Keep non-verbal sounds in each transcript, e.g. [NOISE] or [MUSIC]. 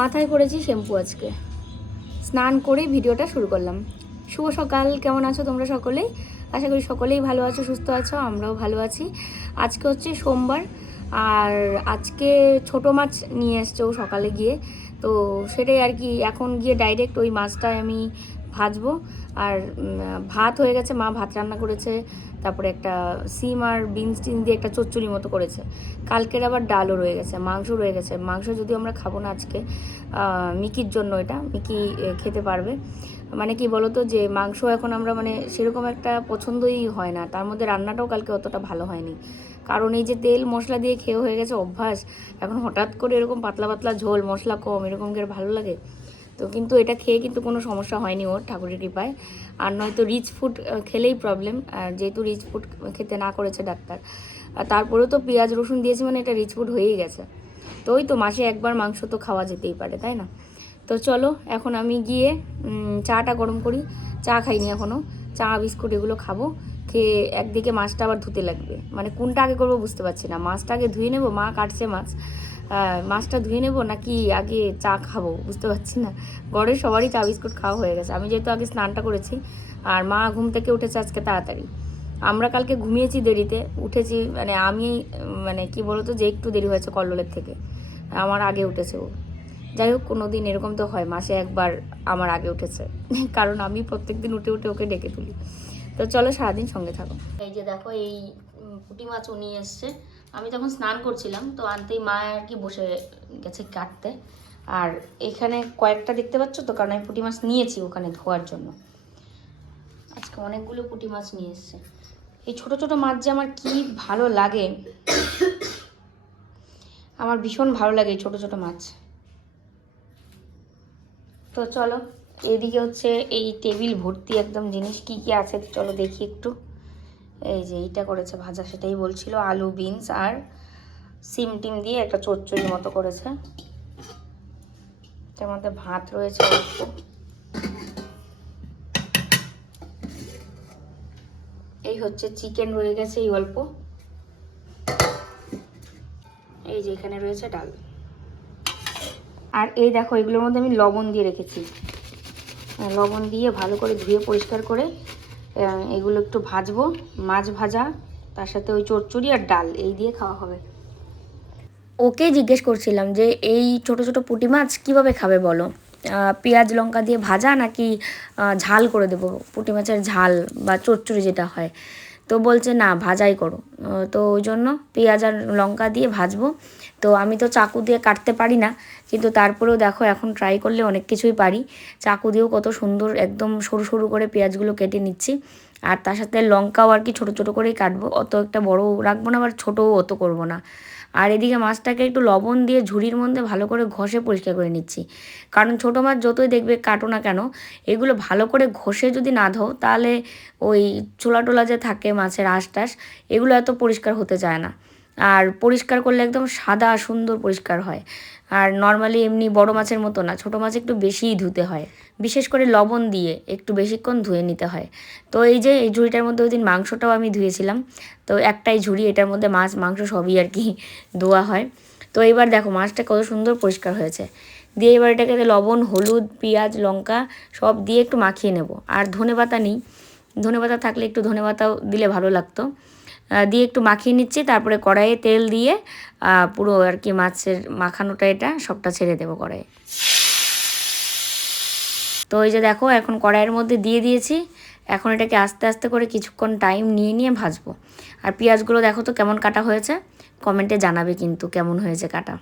মাথায় করেছি শ্যাম্পু আজকে। স্নান করে ভিডিওটা শুরু করলাম। শুভ সকাল, কেমন আছো তোমরা সকলেই আশা করি সকলেই ভালো আছো, সুস্থ আছো, আমরাও ভালো আছি। আজকে হচ্ছে সোমবার, আর আজকে ছোট মাছ নিয়ে এসছে ও সকালে গিয়ে। তো সেটাই আর কি, এখন গিয়ে ডাইরেক্ট ওই মাছটা আমি ভাজবো। আর ভাত হয়ে গেছে, মা ভাত রান্না করেছে। তারপরে একটা সিম আর বিনস টিন দিয়ে একটা চচ্চড়ি মতো করেছে। কালকের আবার ডালও রয়ে গেছে মাংস রয়ে গেছে। মাংস যদিও আমরা খাব না আজকে মিকির জন্য এটা, মিকি খেতে পারবে। মানে কি বলতো যে মাংস এখন আমরা মানে সেরকম একটা পছন্দই হয় না, তার মধ্যে রান্নাটাও কালকে অতটা ভালো হয়নি। কারণ এই যে তেল মশলা দিয়ে খেয়ে হয়ে গেছে অভ্যাস, এখন হঠাৎ করে এরকম পাতলা পাতলা ঝোল, মশলা কম, এরকম কি আর ভালো লাগে? তো কিন্তু এটা খেয়ে কিন্তু কোনো সমস্যা হয়নি ওর, ঠাকুরের কৃপায়। আর নয়তো রিচ ফুড খেলেই প্রবলেম যেহেতু রিচ ফুড খেতে না করেছে ডাক্তার। আর তারপরেও তো পেঁয়াজ, রসুন দিয়েছে মানে এটা রিচ ফুড হয়েই গেছে। তো ওই তো মাসে একবার মাংস তো খাওয়া যেতেই পারে, তাই না? তো চলো, এখন আমি গিয়ে চাটা গরম করি। চা খাইনি এখনও চা, বিস্কুট এগুলো খাব। খেয়ে একদিকে মাছটা আবার ধুতে লাগবে। মানে কোনটা আগে করব বুঝতে পারছি না। মাছটা আগে ধুয়ে নেব, মা কাটছে মাছ। মাছটা ধুয়ে নেব নাকি আগে চা খাব? বুঝতে পারছি না। ঘরের সবারই চা বিস্কুট খাওয়া হয়ে গেছে। আমি যেহেতু আগে স্নানটা করেছি, আর মা ঘুম থেকে উঠেছে আজকে তাড়াতাড়ি। আমরা কালকে ঘুমিয়েছি দেরিতে। উঠেছি মানে আমি মানে কি বলতো, যে একটু দেরি হয়েছে কল্লোলের থেকে। আমার আগে উঠেছে ও। যাই হোক কোনো দিন এরকম তো হয়, মাসে একবার আমার আগে উঠেছে। কারণ আমি প্রত্যেক দিন উঠে উঠে ওকে ডেকে তুলি। তো চলো সারাদিন সঙ্গে থাকো। এই যে দেখো, এই পুঁটি মাছ উনি এসছে। আমি তখন স্নান করছিলাম, তো আনতেই মা আর কি বসে গেছে কাটতে। আর এখানে কয়েকটা দেখতে পাচ্ছ তো? কারণ আমি পুঁটি মাছ নিয়েছি ওখানে ধোয়ার জন্য। আজকে অনেকগুলো পুঁটি মাছ নিয়ে এসছে। এই ছোট ছোট মাছ যে আমার কি ভালো লাগে, আমার ভীষণ ভালো লাগে এই ছোটো ছোটো মাছ। তো চলো, এদিকে হচ্ছে এই টেবিল ভর্তি একদম জিনিস, কি কি আছে চলো দেখি একটু। এই যে এইটা করেছে ভাজা, সেটাই বলছিল। আলু, বিনস আর সিম টিম দিয়ে একটা চচ্চড়ি মতো করেছে। এটার মধ্যে ভাত রয়েছে এই হচ্ছে চিকেন রয়ে গেছে এই অল্প। এই যে এখানে রয়েছে ডাল। আর এই দেখো, এগুলোর মধ্যে আমি লবণ দিয়ে রেখেছি। লবণ দিয়ে ভালো করে ধুয়ে পরিষ্কার করে এগুলো একটু ভাজবো, মাছ ভাজা, তার সাথে ওই চচ্চড়ি আর ডাল, এই দিয়ে খাওয়া হবে। ওকে জিজ্ঞেস করছিলাম যে এই ছোট ছোট পুঁটি মাছ কীভাবে খাবে বলো? পেঁয়াজ লঙ্কা দিয়ে ভাজা নাকি ঝাল করে দেবো? পুঁটি মাছের ঝাল বা চচ্চড়ি যেটা হয়। তো বলছে, না, ভাজাই করো। তো ওই জন্য পেঁয়াজ আর লঙ্কা দিয়ে ভাজবো। তো আমি তো চাকু দিয়ে কাটতে পারি না, কিন্তু তারপরেও দেখো এখন ট্রাই করলে অনেক কিছুই পারি। চাকু দিয়েও কত সুন্দর একদম সরু সরু করে পেঁয়াজগুলো কেটে নিচ্ছি। আর তার সাথে লঙ্কাও আর কি ছোটো ছোটো করেই কাটবো, অত একটা বড় রাখব না আবার ছোটোও অত করব না। আর এদিকে মাছটাকে একটু লবণ দিয়ে ঝুড়ির মধ্যে ভালো করে ঘষে পরিষ্কার করে নিচ্ছি। কারণ ছোটো মাছ যতই দেখবে কাটো না কেন, এগুলো ভালো করে ঘষে যদি না ধো তাহলে ওই চোলা টোলা যে থাকে মাছের আশটাস এগুলো এত পরিষ্কার হতে চায় না। আর পরিষ্কার করলে একদম সাদা সুন্দর পরিষ্কার হয়। আর নর্মালি এমনি বড় মাছের মতো না, ছোটো মাছ একটু বেশিই ধুতে হয়। বিশেষ করে লবণ দিয়ে একটু বেশিক্ষণ ধুয়ে নিতে হয়। তো এই যে, এই ঝুড়িটার মধ্যে ওই দিন মাংসটাও আমি ধুয়েছিলাম। তো একটাই ঝুড়ি, এটার মধ্যে মাছ, মাংস সবই আর কি ধোয়া হয়। তো এবার দেখো মাছটা কত সুন্দর পরিষ্কার হয়েছে। দিয়ে এবার এটাকে লবণ, হলুদ, পেঁয়াজ, লঙ্কা সব দিয়ে একটু মাখিয়ে নেব। আর ধনে পাতা নিই। ধনে পাতা থাকলে একটু ধনে পাতাও দিলে ভালো লাগতো। দিয়ে একটু মাখিয়ে নিচ্ছি, তারপরে কড়াইয়ে তেল দিয়ে পুরো আর কি মাছের মাখানোটা এটা, সবটা ছেড়ে দেবো কড়াইয়ে। তো এই যে দেখো, এখন কড়াইয়ের মধ্যে দিয়ে দিয়েছি। এখন এটাকে আস্তে আস্তে করে কিছুক্ষণ টাইম নিয়ে নিয়ে ভাজবো। আর পেঁয়াজগুলো দেখো তো কেমন কাটা হয়েছে, কমেন্টে জানাবে কিন্তু কেমন হয়েছে কাটা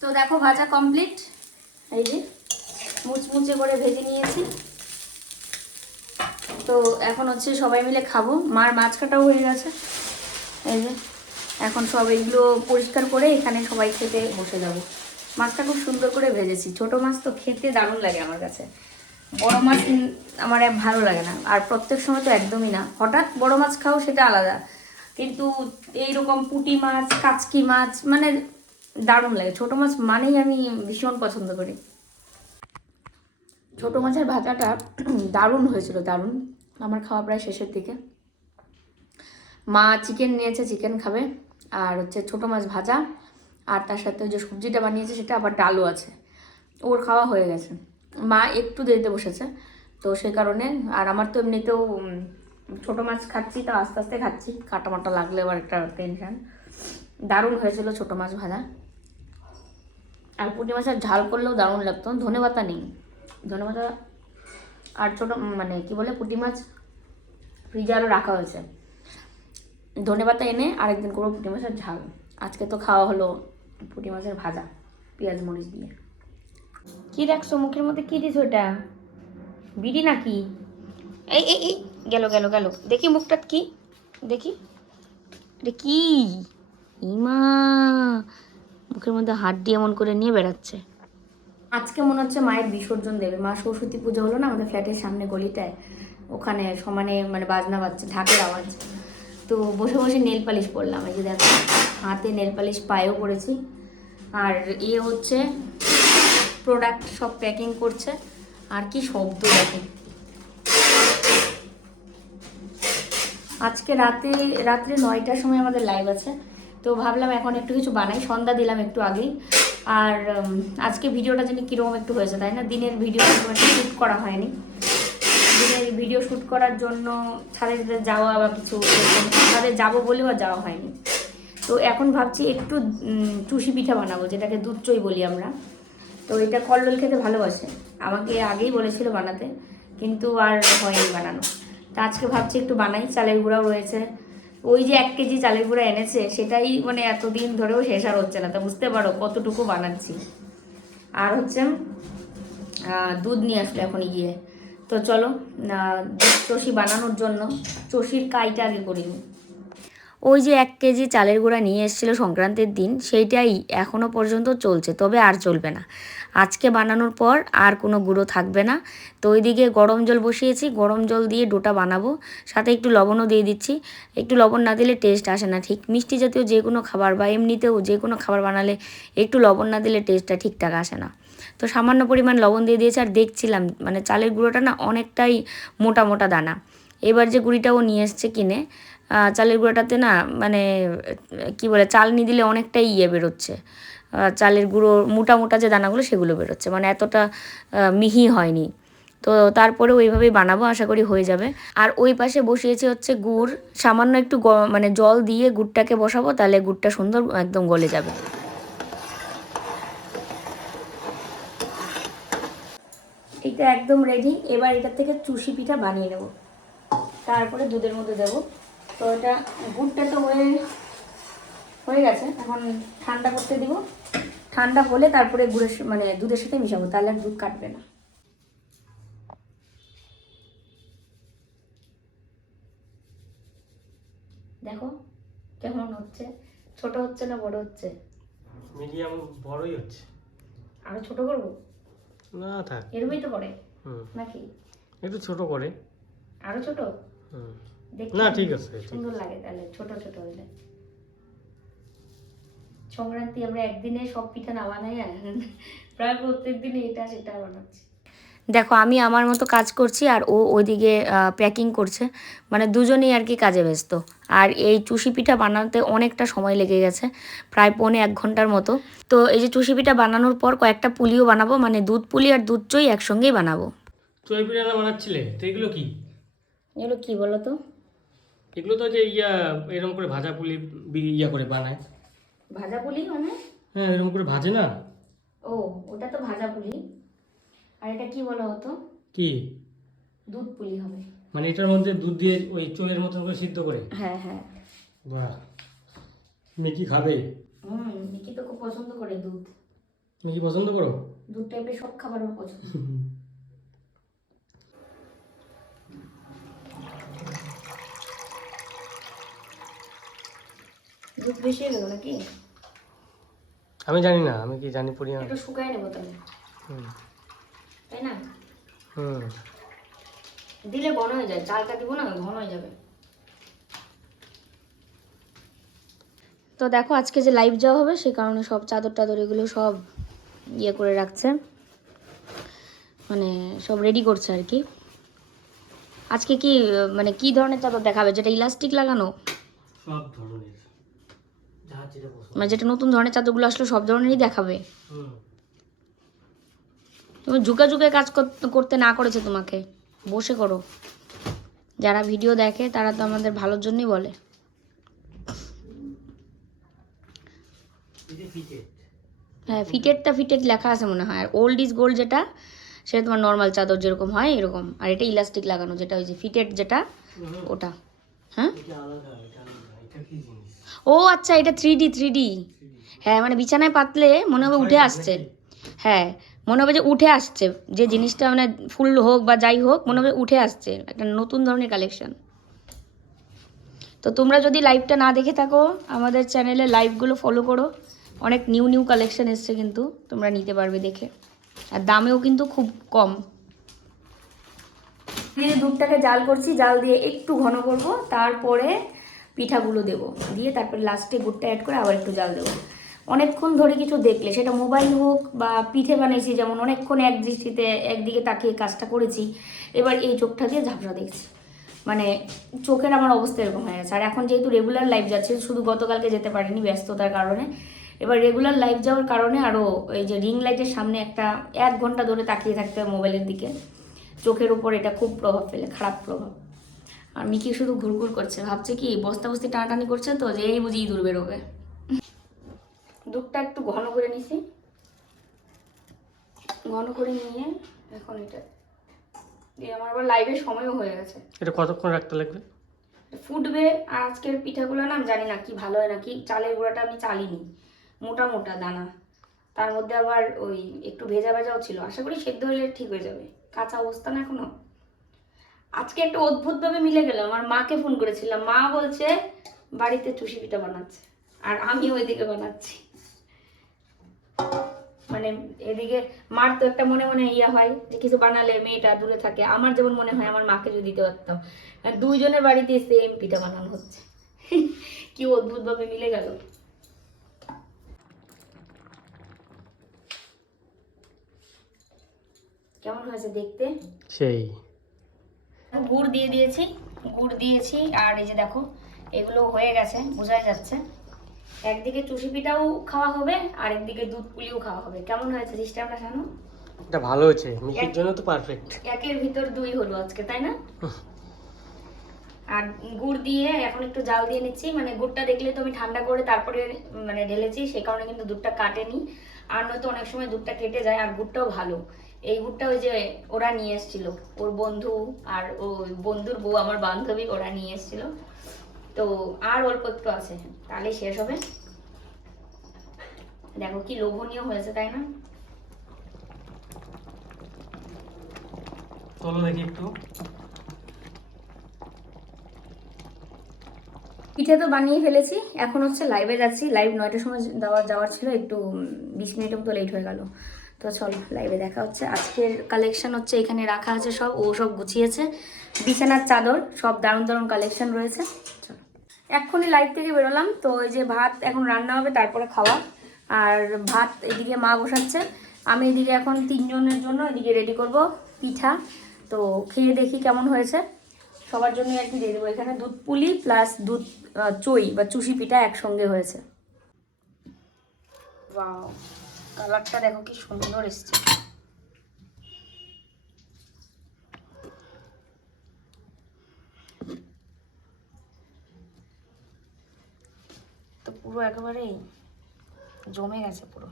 তো দেখো ভাজা কমপ্লিট এই যে, মুচমুচে করে ভেজে নিয়েছি। তো এখন হচ্ছে সবাই মিলে খাব। মার মাছ কাটাও হয়ে গেছে। এই যে, এখন সব এগুলো পরিষ্কার করে এখানে সবাই খেতে বসে যাব। মাছটা খুব সুন্দর করে ভেজেছি। ছোট মাছ তো খেতে দারুণ লাগে আমার কাছে। বড় মাছ আমার ভালো লাগে না। আর প্রত্যেক সময় তো একদমই না। হঠাৎ বড় মাছ খাও সেটা আলাদা। কিন্তু এইরকম পুঁটি মাছ, কাচকি মাছ মানে দারুণ লাগে। ছোট মাছ মানেই আমি ভীষণ পছন্দ করি। ছোটো মাছের ভাজাটা [CLEARS THROAT] দারুণ হয়েছিল, দারুণ। আমার খাওয়া প্রায় শেষের দিকে। মা চিকেন নিয়েছে চিকেন খাবে। আর হচ্ছে ছোটো মাছ ভাজা। আর তার সাথে যে সবজিটা বানিয়েছে, সেটা আবার ডালও আছে। ওর খাওয়া হয়ে গেছে। মা একটু দেরিতে বসেছে। তো সেই কারণে, আর আমার তো এমনিতেও ছোটো মাছ খাচ্ছি তা আস্তে আস্তে খাচ্ছি। কাটা মাটা লাগলে আবার একটা টেনশান দারুণ হয়েছিল ছোটো মাছ ভাজা। আর পুঁটি মাছের ঝাল করলেও দারুণ লাগতো। ধনে পাতা নেই। ধনে পাতা আর ছোটো মানে কি বলে, পুঁটি মাছ ফ্রিজে আরও রাখা হয়েছে। ধনে পাতা এনে আরেকদিন করব পুঁটি মাছের ঝাল। আজকে তো খাওয়া হলো পুঁটি মাছের ভাজা, পেঁয়াজ মরিচ দিয়ে। কি রাখছো মুখের মধ্যে কি দিছো এটা? বিড়ি নাকি? এই এই এই, গেল গেল গেল। দেখি মুখটা কি? দেখি। এটা কি? ইমা মুখের মধ্যে হাড্ডি এমন করে নিয়ে বেড়াচ্ছে। আজকে মনে হচ্ছে মায়ের বিসর্জন দেবে। মা সরস্বতী পুজো হলো না আমাদের ফ্ল্যাটের সামনে গলিটায়। ওখানে সমানে মানে বাজনা বাজছে, ঢাকের আওয়াজ। তো বসে বসে নেল পালিশ পরলাম। এই যে দেখো, হাতে নেল পালিশ, পায়েও পরেছি। আর এ হচ্ছে প্রোডাক্ট সব প্যাকিং করছে। আর কি শব্দ দেখে। আজকে রাতে, রাত্রে নয়টার সময় আমাদের লাইভ আছে। তো ভাবলাম এখন একটু কিছু বানাই, সন্ধ্যা দিলাম একটু আগেই। আর আজকে ভিডিওটা জানি কীরকম একটু হয়েছে, তাই না? দিনের ভিডিও শ্যুট করা হয়নি। দিনের ভিডিও শ্যুট করার জন্য ছাদে যাওয়া বা কিছু ছাদে যাব বলেও যাওয়া হয়নি। তো এখন ভাবছি একটু চুষি পিঠা বানাবো, যেটাকে দুধ চই বলি আমরা। তো এটা কল্লোল খেতে ভালোবাসে। আমাকে আগেই বলেছিল বানাতে, কিন্তু আর হয়নি বানানো। তা আজকে ভাবছি একটু বানাই, চালের গুঁড়াও রয়েছে। ওই যে এক কেজি চালের গুঁড়া এনেছে, সেটাই মানে এতদিন ধরেও শেষ আর হচ্ছে না। তা বুঝতে পারো কতটুকু বানাচ্ছি। আর হচ্ছে দুধ নিয়ে আসলো এখন গিয়ে। তো চলো চষি বানানোর জন্য চষির কাইটা আগে করিনি ওই যে এক কেজি চালের গুঁড়া নিয়ে এসেছিল সংক্রান্তির দিন, সেইটাই এখনও পর্যন্ত চলছে, তবে আর চলবে না। আজকে বানানোর পর আর কোনো গুঁড়ো থাকবে না। তো ওইদিকে গরম জল বসিয়েছি, গরম জল দিয়ে ডোটা বানাবো। সাথে একটু লবণও দিয়ে দিচ্ছি। একটু লবণ না দিলে টেস্ট আসে না ঠিক। মিষ্টি জাতীয় যে কোনো খাবার বা এমনিতেও যে কোনো খাবার বানালে একটু লবণ না দিলে টেস্টটা ঠিকঠাক আসে না। তো সামান্য পরিমাণ লবণ দিয়ে দিয়েছি আর দেখছিলাম মানে চালের গুঁড়োটা না অনেকটাই মোটা মোটা দানা। এবার যে গুঁড়িটাও নিয়ে এসছে কিনে চালের গুঁড়োটাতে না মানে কি বলে চাল নিয়ে দিলে অনেকটাই ইয়ে বেরোচ্ছে। চালের গুঁড়ো, মোটা মোটা যে দানাগুলো সেগুলো বেরোচ্ছে। মানে এতটা মিহি হয়নি। তো তারপরে ওইভাবেই বানাবো, আশা করি হয়ে যাবে। আর ওই পাশে বসিয়েছি হচ্ছে গুড়। সামান্য একটু মানে জল দিয়ে গুড়টাকে বসাবো, তাহলে গুড়টা সুন্দর একদম গলে যাবে। এটা একদম রেডি এবার এটার থেকে চুষি পিঠা বানিয়ে নেব। তারপরে দুধের মধ্যে দেব। তো এটা গুড়টা তো হয়ে হয়ে গেছে। এখন ঠান্ডা করতে দিব। ঠান্ডা হলে তারপরে গুড়ের মানে দুধের সাথে মিশাবো তাহলে আর দুধ কাটবে না। দেখো কেমন হচ্ছে ছোট হচ্ছে না বড় হচ্ছে? মিডিয়াম বড়ই হচ্ছে। আরও ছোট করব? না থাক। এরমই তো করে। হুম। নাকি? একটু ছোট করে। আরও ছোট? না ঠিক আছে সুন্দর লাগে তাহলে ছোট ছোট হইলে সংক্রান্তি আমরা একদিনে সব পিঠা না বানাই আর প্রায় প্রত্যেক দিনে এটা সেটা বানাচ্ছি। দেখো আমি আমার মতো কাজ করছি আর ও ওইদিকে প্যাকিং করছে। মানে দুজনেই আর কি কাজে ব্যস্ত। আর এই চুষি পিঠা বানাতে অনেকটা সময় লেগে গেছে প্রায় পৌনে এক ঘণ্টার মতো। তো এই যে চুষি পিঠা বানানোর পর কয়েকটা পুলিও বানাবো মানে দুধ পুলি আর দুধ চই একসঙ্গেই বানাবো। চই পিঠানা বানাচ্ছিলে তো এগুলো কি? এগুলো কি বলো তো? এগুলো তো যে ইয়া এরকম করে ভাজা পুলি ইয়া করে বানায়। ভাজা পুলি মানে? হ্যাঁ এরকম করে ভাজে না? ও ওটা তো ভাজা পুলি। আর এটা কি বলো হতো কি? দুধ পুলি হবে। মানে এটার মধ্যে দুধ দিয়ে ওই চইয়ের মতন করে সিদ্ধ করে? হ্যাঁ হ্যাঁ। বাহ। মেকি খাবে? হুম নিকি তো খুব পছন্দ করে দুধ। তুমি কি পছন্দ করো? দুধ টাইপের সব খাবার পছন্দ। দুধ বেশি হয়ে গেল নাকি? আমি জানি না আমি কি জানি পড়ি না। একটু শুকায় নেব তাহলে। হুম। তাই না? হুম। দিলে ঘন হয়ে যায় চালটা দিব না ঘন হয়ে যাবে। তো দেখো আজকে যে লাইভ যাওয়া হবে সে কারণে সব চাদর টাদর এগুলো সব ইয়ে করে রাখছে। মানে সব রেডি করছে আর কি। আজকে কি মানে কি ধরনের চাদর দেখাবে? যেটা ইলাস্টিক লাগানো? সব ধরনের। মানে যেটা নতুন ধরনের চাদরগুলো আসলে সব ধরনেরই দেখাবে। তুমি ঝুঁকে ঝুঁকে কাজ কর- করতে না করেছে তোমাকে বসে করো। যারা ভিডিও দেখে তারা তো আমাদের ভালোর জন্যই বলে। হ্যাঁ ফিটেডটা ফিটেড লেখা আছে মনে হয়। আর ওল্ড ইজ গোল্ড যেটা সেটা তোমার নর্মাল চাদর যেরকম হয় এরকম। আর এটা ইলাস্টিক লাগানো যেটা ওই যে ফিটেড যেটা ওটা। হ্যাঁ? ও আচ্ছা এটা থ্রি ডি থ্রি ডি হ্যাঁ মানে বিছানায় পাতলে মনে হবে উঠে আসছে। হ্যাঁ মনে হবে যে উঠে আসছে। যে জিনিসটা মানে ফুল হোক বা যাই হোক, মনে হবে উঠে আসছে। একটা নতুন ধরনের কালেকশন তো তোমরা যদি লাইভটা না দেখে থাকো, আমাদের চ্যানেলে লাইভগুলো ফলো করো। অনেক নিউ নিউ কালেকশন এসছে কিন্তু, তোমরা নিতে পারবে দেখে। আর দামেও কিন্তু খুব কম। দুধটাকে জাল করছি, জাল দিয়ে একটু ঘন করব। তারপরে পিঠাগুলো দেব। দিয়ে তারপরে লাস্টে গুড়টা অ্যাড করে আবার একটু জাল দেবো। অনেকক্ষণ ধরে কিছু দেখলে, সেটা মোবাইল হোক বা পিঠে বানিয়েছি যেমন অনেকক্ষণ এক দৃষ্টিতে একদিকে তাকিয়ে কাজটা করেছি, এবার এই চোখটা দিয়ে ঝাপসা দেখছি। মানে চোখের আমার অবস্থা এরকম হয়ে গেছে। আর এখন যেহেতু রেগুলার লাইফ যাচ্ছে, শুধু গতকালকে যেতে পারিনি ব্যস্ততার কারণে, এবার রেগুলার লাইফ যাওয়ার কারণে আরও এই যে রিং লাইটের সামনে একটা এক ঘণ্টা ধরে তাকিয়ে থাকতে হয় মোবাইলের দিকে। চোখের উপর এটা খুব প্রভাব ফেলে, খারাপ প্রভাব। আর মিকি শুধু ঘুরঘুর করছে ভাবছে কি বস্তা বস্তি টানাটানি করছে তো যে এই বুঝি ইঁদুর বেরোবে। দুধটা একটু ঘন করে নিছি। ঘন করে নিয়ে এখন এটা দিয়ে আমার আবার লাইভের সময়ও হয়ে গেছে। এটা কতক্ষণ রাখতে লাগবে? ফুটবে আর আজকের পিঠাগুলো না আমি জানি না কি ভালো হয় নাকি চালের গুঁড়াটা আমি চালিনি মোটা মোটা দানা। তার মধ্যে আবার ওই একটু ভেজা ভেজাও ছিল আশা করি সেদ্ধ হলে ঠিক হয়ে যাবে। কাঁচা অবস্থা না এখনও? আজকে একটা অদ্ভুতভাবে মিলে গেল। আমার মাকে ফোন করেছিলাম। মা বলছে, বাড়িতে চুষি পিঠা বানাচ্ছে। আর আমি ওইদিকে বানাচ্ছি। মানে এদিকে মার তো একটা মনে মনে ইয়ে হয়, যে কিছু বানালে মেয়েটা দূরে থাকে। আমার যেমন মনে হয়, আমার মাকে যদি দিতে পারতাম। দুইজনের বাড়িতে সেম পিঠা বানানো হচ্ছে। [LAUGHS] কি অদ্ভুত ভাবে মিলে গেল। কেমন হয়েছে দেখতে? সেই। গুড় দিয়ে দিয়েছি গুড় দিয়েছি আর এই যে দেখো এগুলো হয়ে গেছে বোঝাই যাচ্ছে। একদিকে চুষি পিঠাও খাওয়া হবে আর একদিকে দুধ পুলিও খাওয়া হবে। কেমন হয়েছে সিস্টেমটা জানো এটা ভালো হয়েছে মিকির জন্য তো পারফেক্ট একের ভিতর দুই হলো আজকে তাই না? আর গুড় দিয়ে এখন একটু জাল দিয়ে নিচ্ছি মানে গুড়টা দেখলে তো আমি ঠান্ডা করে তারপরে মানে ঢেলেছি সেই কারণে কিন্তু দুধটা কাটেনি। আর নয়তো অনেক সময় দুধটা কেটে যায় আর গুড়টাও ভালো। এই গুড়টা ওই যে ওরা নিয়ে এসেছিল। ওর বন্ধু আর ও বন্ধুর বউ আমার বান্ধবী ওরা নিয়ে এসেছিল। তো আর অল্প একটু আছে তাহলে শেষ হবে। দেখো কি লোভনীয় হয়েছে তাই না? চলো দেখি একটু। পিঠে তো বানিয়ে ফেলেছি এখন হচ্ছে লাইভে যাচ্ছি। লাইভ নয়টার সময় যাওয়ার যাওয়ার ছিল একটু বিশ মিনিটের মতো লেট হয়ে গেল। তো চলো লাইভে দেখা হচ্ছে। আজকের কালেকশন হচ্ছে, এখানে রাখা আছে সব, ও সব গুছিয়েছে। বিছানার চাদর, সব দারুণ দারুণ কালেকশন রয়েছে। চলো। এক্ষুনি লাইভ থেকে বেরোলাম, তো এই যে ভাত এখন রান্না হবে, তারপরে খাওয়া। আর ভাত এদিকে মা বসাচ্ছে। আমি এদিকে এখন তিনজনের জন্য এদিকে রেডি করব পিঠা। তো খেয়ে দেখি কেমন হয়েছে। সবার জন্য আর কি দিয়ে দেবো। এখানে দুধ পুলি প্লাস দুধ চই বা চুষি পিঠা একসঙ্গে হয়েছে। ওয়াও কালারটা দেখো কি সুন্দর এসছে। তো পুরো একেবারেই জমে গেছে পুরো।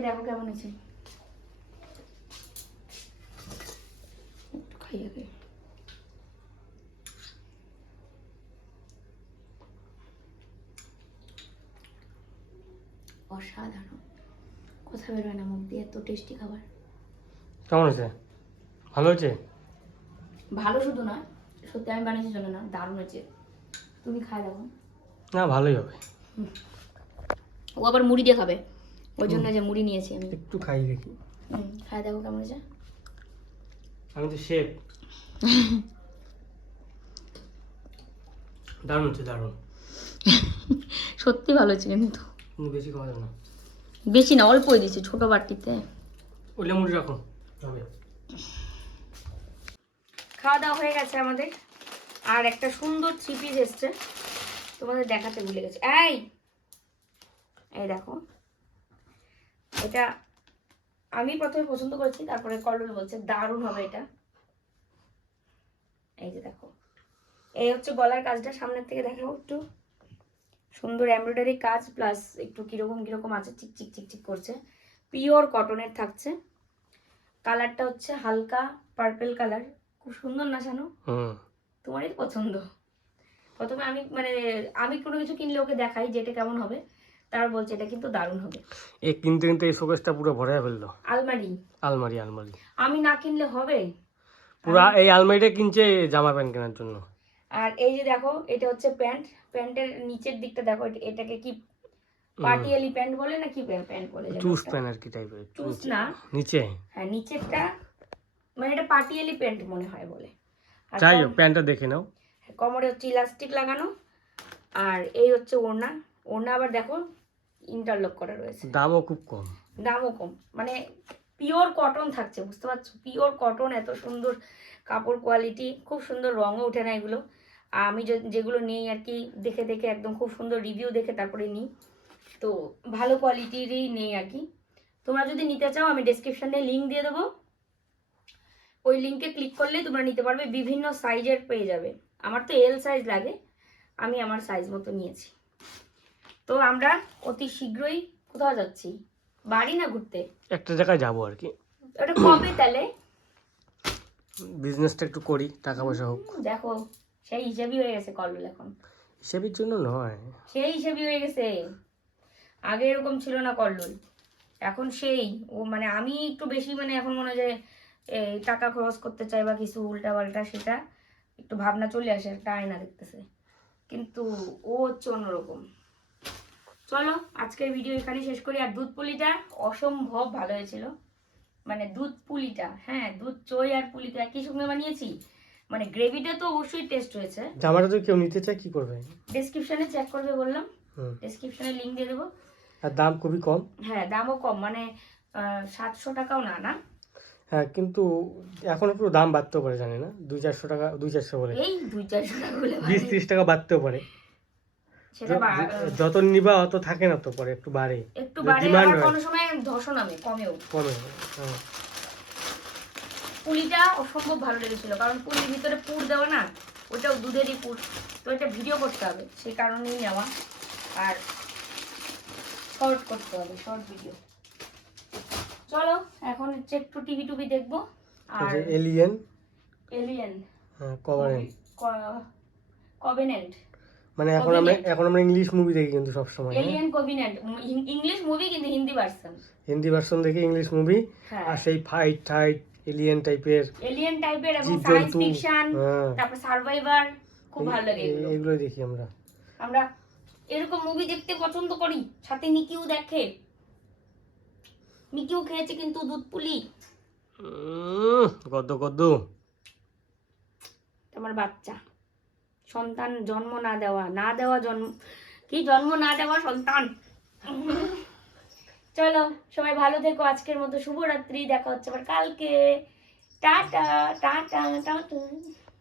খেয়ে দেখো কেমন হয়েছে। অসাধারণ। কথা বেরোয় না মুখ দিয়ে এত টেস্টি খাবার। কেমন হয়েছে? ভালো হয়েছে? ভালো শুধু নয় সত্যি আমি বানিয়েছি জন্য না দারুণ হয়েছে। তুমি খায় দেখো। না ভালোই হবে। ও আবার মুড়ি দিয়ে খাবে। ওই জন্য যে মুড়ি নিয়েছি আমি। একটু খাই দেখি। হুম খাই দেখো কেমন হয়েছে। আমি তো শেফ। [LAUGHS] দারুণ হচ্ছে দারুণ। সত্যি ভালো হয়েছে কিন্তু। বেশি খাওয়া যাবে না। বেশি না অল্পই দিয়েছি ছোট বাটিতে। মুড়ি রাখো খাওয়া দাওয়া হয়ে গেছে আমাদের। আর একটা সুন্দর থ্রি পিস এসছে। তোমাদের দেখাতে ভুলে গেছে। এই! এই দেখো। এটা আমি প্রথমে পছন্দ করেছি তারপরে কল্লোল বলছে দারুণ হবে এটা। এই যে দেখো। এই হচ্ছে গলার কাজটা সামনের থেকে দেখাবো একটু। সুন্দর এমব্রয়ডারি কাজ প্লাস একটু কীরকম কীরকম আছে চিক চিক চিক চিক করছে। পিওর কটনের থাকছে। কালারটা হচ্ছে হালকা পার্পেল কালার। খুব সুন্দর না জানো তোমারই পছন্দ। প্রথমে আমি মানে আমি কোনো কিছু কিনলে ওকে দেখাই যেটা কেমন হবে। তারপর বলছে এটা কিন্তু দারুণ হবে। এই কিনতে কিনতে এই শোকেসটা পুরো ভরে ফেলল। আলমারি। আলমারি আলমারি। আমি না কিনলে হবে? পুরো এই আলমারিটা কিনছে জামা প্যান্ট কেনার জন্য। আর এই যে দেখো এটা হচ্ছে প্যান্ট। প্যান্টের নিচের দিকটা দেখো এটাকে কি পাটিয়ালি প্যান্ট বলে না কি প্যান্ট বলে চুস প্যান্ট আর কি টাইপের চুস না। নিচে? হ্যাঁ নিচেরটা মানে এটা পাটিয়ালি প্যান্ট মনে হয় বলে। যাই হোক প্যান্টটা দেখে নাও। কোমরে হচ্ছে ইলাস্টিক লাগানো। আর এই হচ্ছে ওড়না। ওড়না আবার দেখো ইন্টারলক করা রয়েছে। দামও খুব কম। দামও কম। মানে পিওর কটন থাকছে বুঝতে পারছ? পিওর কটন এত সুন্দর কাপড় কোয়ালিটি খুব সুন্দর রঙও ওঠে না এগুলো। আমি যেগুলো নিই আর কি দেখে দেখে একদম খুব সুন্দর রিভিউ দেখে তারপরে নিই। তো ভালো কোয়ালিটিরই নেই আর কি। তোমরা যদি নিতে চাও আমি ডেসক্রিপশনে লিঙ্ক দিয়ে দেবো। ওই লিঙ্কে ক্লিক করলেই তোমরা নিতে পারবে বিভিন্ন সাইজের পেয়ে যাবে। আমার তো এল সাইজ লাগে আমি আমার সাইজ মতো নিয়েছি। তো আমরা অতি শীঘ্রই কোথাও যাচ্ছি। বাড়ি না ঘুরতে? একটা জায়গায় যাব আর কি। ওটা কবে তাহলে? বিজনেসটা একটু করি টাকা পয়সা হোক। দেখো সেই হিসেবই হয়ে গেছে কল্লোল এখন। হিসেবের জন্য নয়। সেই হিসেবই হয়ে গেছে। আগে এরকম ছিল না কল্লোল এখন সেই ও মানে আমি একটু বেশি মানে এখন মনে হয় যে এই টাকা খরচ করতে চাই বা কিছু উল্টা পাল্টা সেটা একটু ভাবনা চলে আসে একটা আয়না দেখতেছে। কিন্তু ও হচ্ছে অন্যরকম। চলো আজকের ভিডিও এখানে শেষ করি। আর দুধ পুলিটা অসম্ভব ভালো হয়েছিল। মানে দুধ পুলিটা হ্যাঁ দুধ চই আর পুলি তো একই সঙ্গে বানিয়েছি। মানে গ্রেভিটা তো অবশ্যই টেস্ট হয়েছে জামাটা যদি কেউ নিতে চায় কি করবে? ডেসক্রিপশনে চেক করবে বললাম। ডেসক্রিপশনে লিঙ্ক দিয়ে দেবো। আর দাম খুবই কম। হ্যাঁ দামও কম। মানে সাতশো টাকাও না না? হ্যাঁ কিন্তু এখন একটু দাম বাড়তেও পারে জানি না। দুই চারশো টাকা দুই চারশো বলে। এই দুই চারশো টাকা হলে বিশ ত্রিশ টাকা বাড়তেও পারে। যত নিবা অত থাকে না তো পরে একটু বাড়ে। একটু বাড়ে আবার। কোনো সময় ধসও নামে কমেও। কমে হ্যাঁ। পুলিটা অসম্ভব ভালো লেগেছিল কারণ পুলির ভিতরে পুর দেওয়া না ওটাও দুধেরই পুর। তো এটা ভিডিও করতে হবে সেই কারণেই নেওয়া। আর শর্ট করতে হবে শর্ট ভিডিও। চলো এখন হচ্ছে একটু টিভি টুভি দেখব আর এলিয়েন এলিয়েন কভারেন কভেনেন্ট মানে এখন আমরা এখন আমরা ইংলিশ মুভি দেখি কিন্তু সবসময় হ্যাঁ? এলিয়েন কভিনেন্ট ইংলিশ মুভি কিন্তু হিন্দি ভার্সন হিন্দি ভার্সন দেখি ইংলিশ মুভি হ্যাঁ। আর সেই ফাইট টাইট এলিয়েন টাইপের এলিয়েন টাইপের এবং সায়েন্স ফিকশন হ্যাঁ। তারপর সার্ভাইভার খুব ভালো লাগে এগুলো। দেখি আমরা। আমরা এরকম মুভি দেখতে পছন্দ করি সাথে নিকিও দেখে। নিকিও খেয়েছে কিন্তু দুধ পুলি। গদ্দ গদ্দ আমার বাচ্চা। সন্তান জন্ম না দেওয়া না দেওয়া জন্ম, কি জন্ম না দেওয়া সন্তান? চলো, সবাই ভালো থেকো, আজকের মতো শুভরাত্রি, দেখা হচ্ছে আবার কালকে। Tata tata tata